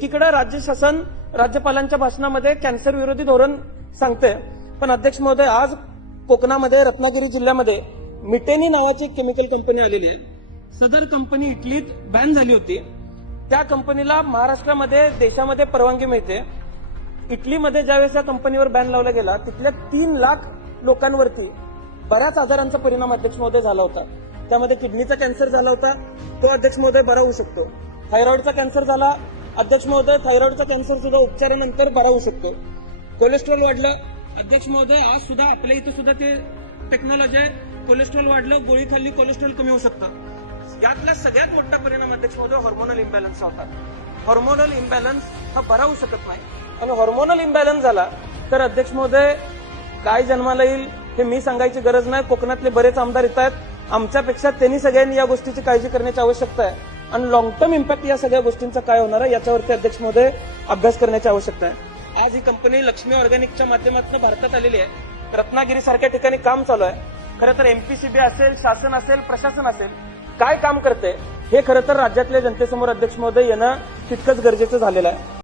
एकीकडे राज्य शासन राज्यपालांच्या भाषणामध्ये कॅन्सर विरोधी धोरण सांगते, पण अध्यक्ष महोदय आज कोकणामध्ये रत्नागिरी जिल्ह्यामध्ये मिटेनी नावाची एक केमिकल कंपनी आलेली आहे। सदर कंपनी इटलीत बॅन झाली होती। त्या कंपनीला महाराष्ट्रामध्ये देशामध्ये परवानगी मिळते। इटलीमध्ये ज्यावेळेस या कंपनीवर बॅन लावला गेला तिथल्या 3 लाख लोकांवरती बऱ्याच आजारांचा परिणाम अध्यक्ष महोदय झाला होता। त्यामध्ये किडनीचा कॅन्सर झाला होता, तो अध्यक्ष महोदय बरा होऊ शकतो। थायरॉइडचा कॅन्सर झाला, अध्यक्ष महोदय थायरॉइडचा कॅन्सर सुद्धा उपचारानंतर बरा होऊ शकतो। कोलेस्ट्रॉल वाढलं, अध्यक्ष महोदय आज सुद्धा आपल्या इथे सुद्धा ते टेक्नॉलॉजी आहे, कोलेस्ट्रॉल वाढलं, गोळी खाल्ली कोलेस्ट्रॉल कमी होऊ शकतं। यातला सगळ्यात मोठा परिणाम अध्यक्ष महोदय हार्मोनल इम्बॅलन्स होता। हार्मोनल इम्बॅलन्स हा बरा होऊ शकत नाही, आणि हार्मोनल इम्बॅलन्स झाला तर अध्यक्ष महोदय काय जन्माला येईल हे मी सांगायची गरज नाही। कोकणातले बरेच आमदार येत आहेत, आमच्यापेक्षा त्यांनी सगळ्यांनी या गोष्टीची काळजी करण्याची आवश्यकता आहे, आणि लॉंग टर्म इम्पॅक्ट या सगळ्या गोष्टींचा काय होणार आहे याच्यावरती अध्यक्ष महोदय अभ्यास करण्याची आवश्यकता आहे। आज ही कंपनी लक्ष्मी ऑर्गॅनिकच्या माध्यमातून भारतात आलेली आहे, रत्नागिरी सारख्या ठिकाणी काम चालू आहे। खरं तर एमपीसीबी असेल, शासन असेल, प्रशासन असेल, काय काम करते हे खरं तर राज्यातल्या जनतेसमोर अध्यक्ष महोदय येणं तितकंच गरजेचं झालेलं आहे।